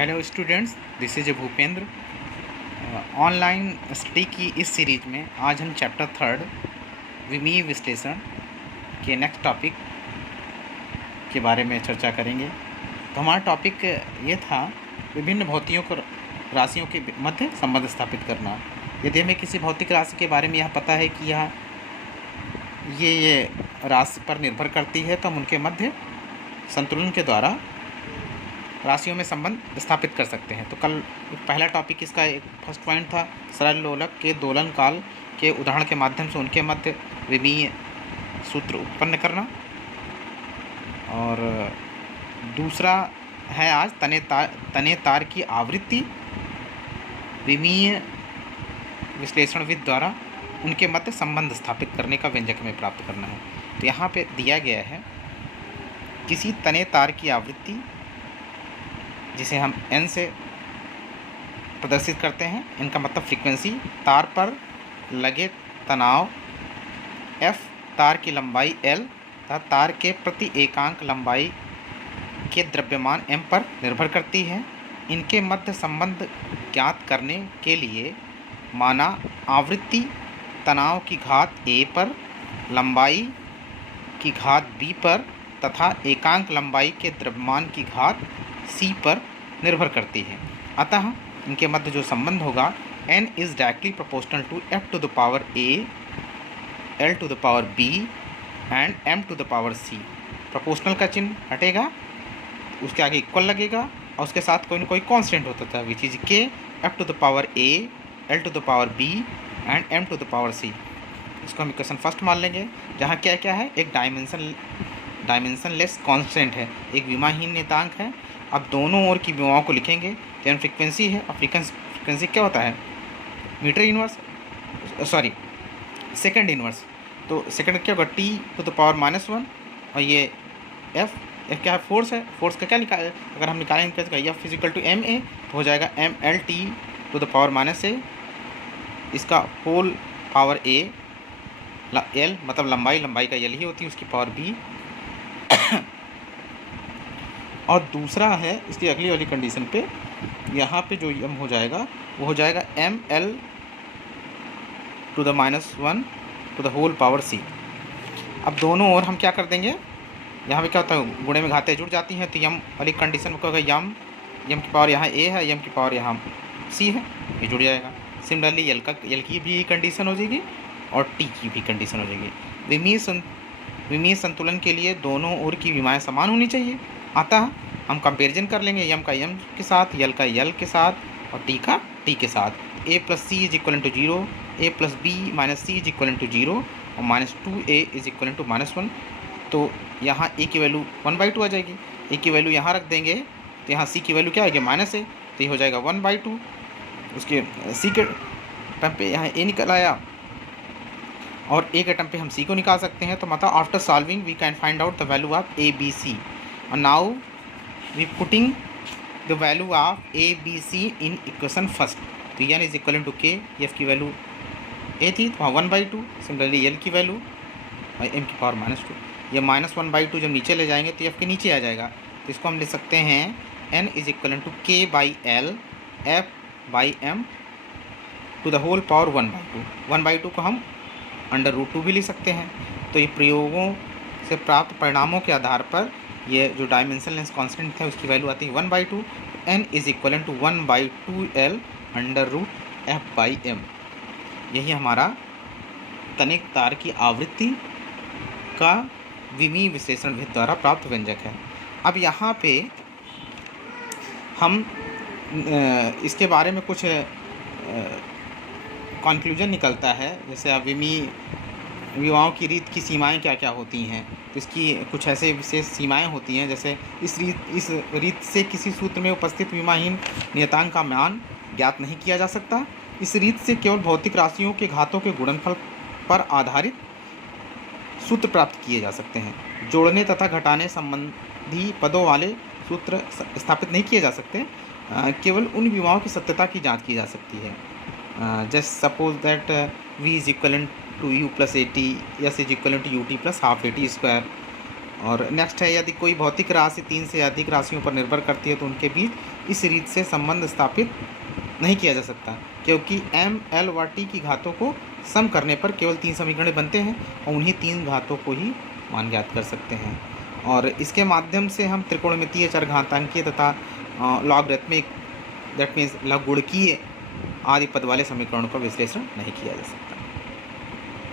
Hello students, this is Bhupendra. Online study की इस series में आज हम चैप्टर 3 विमीय विश्लेषण के नेक्स्ट टॉपिक के बारे में चर्चा करेंगे। तो हमारा टॉपिक ये था विभिन्न भौतियों को राशियों के मध्य संबंध स्थापित करना। यदि हमें किसी भौतिक राशि के बारे में यह पता है कि ये राशि पर निर्भर करती है, तो हम उनके मध्य संतुलन के द्वारा राशियों में संबंध स्थापित कर सकते हैं। तो कल पहला टॉपिक इसका एक फर्स्ट पॉइंट था सरल लोलक के दोलन काल के उदाहरण के माध्यम से उनके मध्य विमीय सूत्र उत्पन्न करना, और दूसरा है आज तने तार की आवृत्ति विमीय विश्लेषणविद द्वारा उनके मध्य संबंध स्थापित करने का व्यंजक में प्राप्त करना है। तो यहाँ पे दिया गया है किसी तने तार की आवृत्ति जिसे हम n से प्रदर्शित करते हैं, इनका मतलब फ्रीक्वेंसी, तार पर लगे तनाव f, तार की लंबाई l तथा तार के प्रति एकांक लंबाई के द्रव्यमान m पर निर्भर करती है। इनके मध्य संबंध ज्ञात करने के लिए माना आवृत्ति तनाव की घात a पर, लंबाई की घात b पर तथा एकांक लंबाई के द्रव्यमान की घात c पर निर्भर करती है। अतः इनके मध्य जो संबंध होगा n is directly proportional to f to the power a, l to the power b and m to the power c। Proportional का चिन्ह हटेगा, उसके आगे इक्वल लगेगा और उसके साथ कोई ना कोई कांस्टेंट होता था which is k, f to the power a, l to the power b and m to the power c। इसको हम इक्वेशन फर्स्ट मान लेंगे, जहाँ क्या क्या है, एक डायमेंशनलेस कांस्टेंट है, एक विमाहीन नियतांक है। अब दोनों ओर की विमाओं को लिखेंगे, तो फ्रीक्वेंसी है, और फ्रीक्वेंसी क्या होता है, meter inverse, sorry second inverse. तो सेकंड क्या होगा, t टू द पावर -1, और ये f क्या है, फोर्स है। फोर्स का क्या निकाल, अगर हम निकालेंगे f इक्वल टू ma, तो हो जाएगा mlt to the power -a, इसका होल पावर a, l मतलब लंबाई का l ही होती है, उसकी पावर b। और दूसरा है इसकी अगली वाली कंडीशन पे, यहाँ पे जो m हो जाएगा वो हो जाएगा ml to the -1 to the whole power c। अब दोनों ओर हम क्या कर देंगे, यहाँ पे क्या होता है, गुणे में घातें जुड़ जाती हैं, तो m वाली कंडीशन में क्या होगा, m की पावर यहाँ a है, m की पावर यहाँ c है, ये जुड़ जाएगा। सिमिलरली l की भी कंडीशन हो जाएगी और t की भी कंडीशन हो जाएगी। विमीय संतुलन के लिए दोनों ओर की विमाएँ समान होनी चाहिए। अतः हम कंपेरिजन कर लेंगे m का m के साथ, l का l के साथ और t का t के साथ। a plus c is equal to 0, a plus b minus c is equal to 0 और -2a इज इक्वल टू -1। तो यहाँ a की वैल्यू 1/2 आ जाएगी, a की वैल्यू यहाँ रख देंगे, तो यहाँ c की वैल्यू क्या आएगी, -a, तो ये हो जाएगा 1/2। उसके c के टर्म पे यहाँ a निकल आया और a के टर्म पे हम c को निकाल सकते हैं। तो मतलब after solving we can find out the value of a b c, और now we putting the value of a b c in equation first. तो n is equal to k, f की वैल्यू a थी तो वहाँ 1/2, similarly l की वैल्यू m की पावर -2, ये -1/2 जब नीचे ले जाएंगे तो f के नीचे आ जाएगा। तो इसको हम लिख सकते हैं n is equal to k by l f by m to the whole power 1/2। 1/2 को हम √2 भी लिख सकते हैं। तो ये प्रयोगों से प्राप्त परिणामों के आधार पर ये जो डायमेंशनलेस कांस्टेंट है उसकी वैल्यू आती है 1/2। n is equal to 1/2l √f/m। यही हमारा तनिक तार की आवृत्ति का विमीय विश्लेषण विधि द्वारा प्राप्त व्यंजक है। अब यहाँ पे हम इसके बारे में कुछ कंक्लूजन निकलता है, जैसे अब विमाओं की रीत की सीमाएं क्या क्या होती हैं। तो इसकी कुछ ऐसे विशेष सीमाएं होती हैं, जैसे इस रीत से किसी सूत्र में उपस्थित विमाहीन नियतांक का मान ज्ञात नहीं किया जा सकता। इस रीत से केवल भौतिक राशियों के घातों के गुणनफल पर आधारित सूत्र प्राप्त किए जा सकते हैं। जोड़ने तथा घटाने संबंधी पदों वाले सूत्र स्थापित नहीं किए जा सकते। केवल उन विमाओं की सत्यता की जाँच की जा सकती है। Just suppose that v is equal to u plus 80, s is equal to ut plus half 80 square. और नेक्स्ट है, यदि कोई भौतिक राशि 3 से अधिक राशियों पर निर्भर करती है तो उनके बीच इस रीत से संबंध स्थापित नहीं किया जा सकता, क्योंकि m, l व t की घातों को सम करने पर केवल 3 समीकरण बनते हैं और उन्हीं 3 घातों को ही मान ज्ञात कर सकते हैं। और इसके माध्यम से हम त्रिकोणमितीय, चरघातांकीय तथा लॉगरिथमिक, दैट मीन्स लघुगुणकीय आदि पद वाले समीकरणों का विश्लेषण नहीं किया जा सकता।